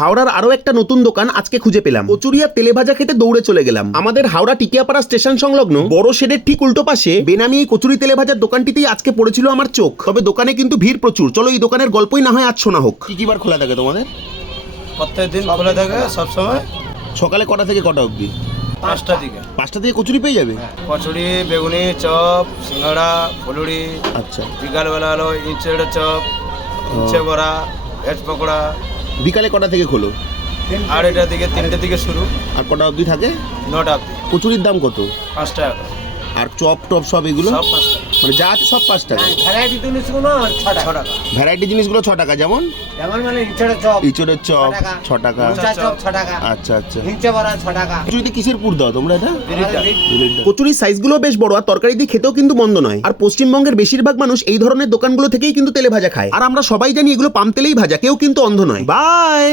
হাওড়ার আরো একটা নতুন দোকান আজকে খুঁজে পেলাম। কচুরি আর তেলে ভাজা খেতে দৌড়ে চলে গেলাম। আমাদের হাওড়া টিকিয়াপাড়া স্টেশন সংলগ্ন বড় শেডের ঠিক উল্টো পাশে বেনামি এই কচুরি তেলে ভাজার দোকানটিতেই আজকে পড়েছিল আমার চোখ। তবে দোকানে কিন্তু ভিড় প্রচুর। চলো এই দোকানের গল্পই না হয় আজ শোনা হোক। কি বার খোলা থাকে তোমাদের? প্রত্যেক দিন খোলা থাকে সবসময়। সকালে কটা থেকে কটা অবধি? 5টা দিকে। 5টা থেকে কচুরি পেয়ে যাবে? কচুরি, বেগুনি, চপ, সিঙ্গাড়া, ফুলুরি। আচ্ছা, বিকালবেলা হলো ইঁচড়ের চপ, ইঁচে বড়া, ভেজ পকোড়া। বিকালে কটা থেকে খোলো? 2:30 দিকে, 3টে দিকে শুরু, আর কটা অবধি থাকে? 9টা অবধি। কচুরির দাম কত? 5 টাকা করে। আর চপ টপ সব এগুলো সব 5 টাকা। মানে যা আছে সব 5 টাকা। ভ্যারাইটি জিনিসগুলো 6 টাকা। ভ্যারাইটি জিনিসগুলো 6 টাকা। যেমন যেমন মানে ইঁচড়ের চপ ইঁচড়ের চপ 6 টাকা। মোচা চপ 6 টাকা। আচ্ছা আচ্ছা। ইঁচে বড়া 6 টাকা। কচুরিতে কিসের পুর দাও তোমরা এটা? বিরিটা। কচুরির সাইজগুলো বেশ বড় আর তরকারি দিয়ে খেতেও কিন্তু মন্দ নয়। আর পশ্চিমবঙ্গের বেশিরভাগ মানুষ এই ধরনের দোকানগুলো থেকেই কিন্তু তেলে ভাজা খায়। আর আমরা সবাই জানি এগুলো পাম তেলেই ভাজা, কেউ কিন্তু অন্ধ নয়। বাই।